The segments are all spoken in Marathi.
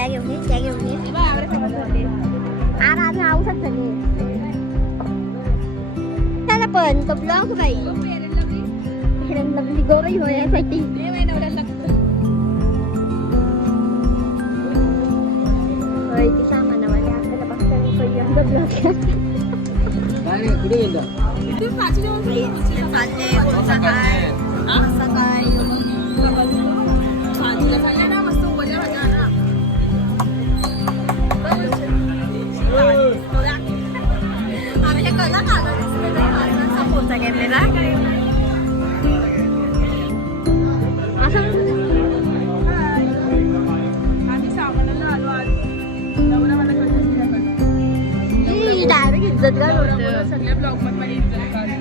त्या घेऊन ये, त्या घेऊन ये. आम्ही आऊसात झाले त्याला पण तो ब्लॉग बाई लवली गोई होण्यासाठी सामानावाले आपल्याला बघताना ब्लॉग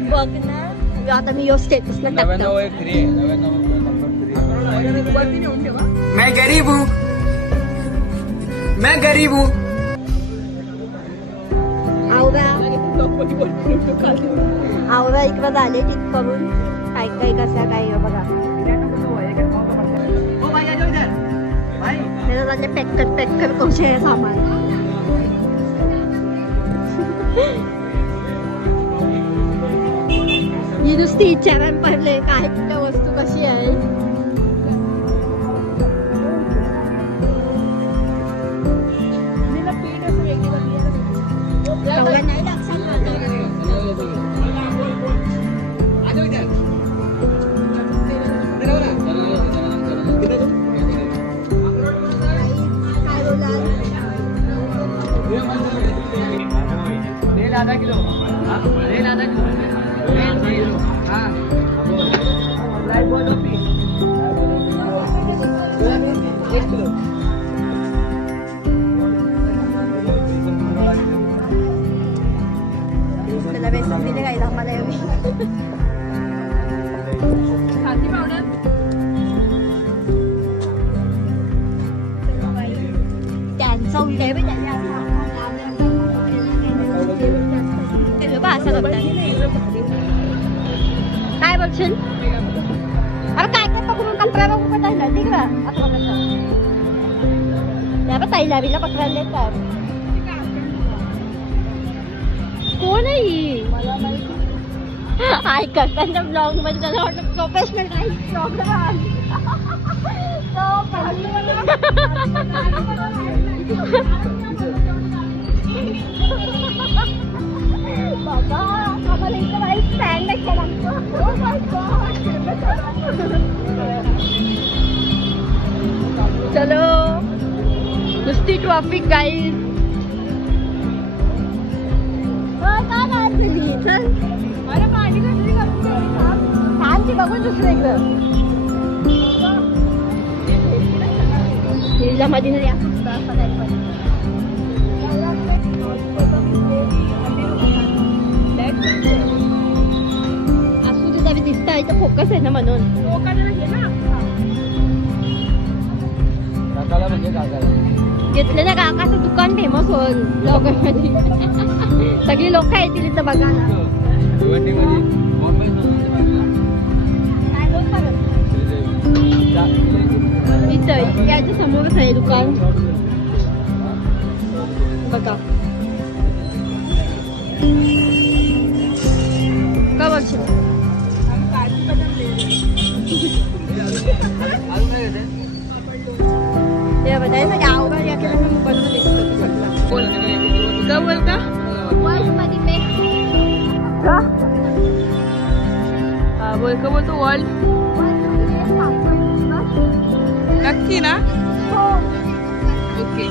बघ ना आता मी यो स्टेटसला टाकतो. मैं गरीब हूँ, मैं गरीब हूँ. आवरा इकडं झाले टिक करून काय काय कसा काय बघा पॅक कर कौशे सामान. ही नुसती विचारायला पडले काय कुठल्या वस्तू कशी आहे. नाही आधा किलो आधा किलो हाँ एक किलो त्याला बेसन दिले काय आम्हाला एवढी हळदी पावडर त्यांचा उलट आहे असं काय बोलशील अरे काय काय पकडून कपडा बघू पटायला ठीक ना असं बघायचं ताईला बिला पकडायला देतात. कोण आहे ही ऐका त्यांच्या ब्लॉग मध्ये त्याला वाटतं प्रोफेशनल काही प्रॉब्लेम बाबा आम्हाला इथं बाई स्टँड केला. चलो नुसती ट्रॉफिक गाईड बघून दुसरं इकडं मध्ये असू तुझा बी दिसत आहे तर फोकस आहे ना म्हणून घेतले ना काकाचं दुकान फेमस होईल ब्लॉगरमध्ये. सगळी लोक येतील इथं बघायला. इथं याच्या समोरच आहे दुकान बघा. का वर्ष ते बतायचं की आवडा या केला मी बनवून दिसतो का बोलता वर्ल्ड मध्ये बेस्ट का बोल का बोलतो वर्ल्ड नक्की ना. ओके